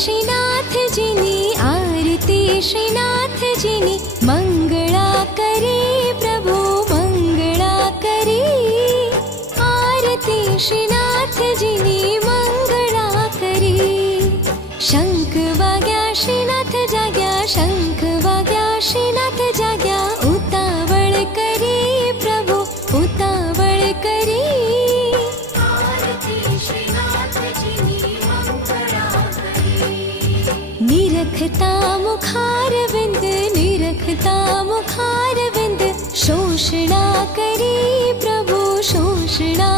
श्रीनाथ जीनी आरती श्रीनाथ जीनी मंगला करे प्रभु मंगला करे आरती श्रीनाथ जीनी मंगला करे शंख वाग्या श्रीनाथ जाग्या शंख वाग्या श्रीनाथ जाग्या उतावळ करे प्रभु उतावळ करे आरती श्रीनाथ जीनी मंगला करे निरखता मुखारविंद निरखता मुखारविंद शोषणा करे प्रभु शोषणा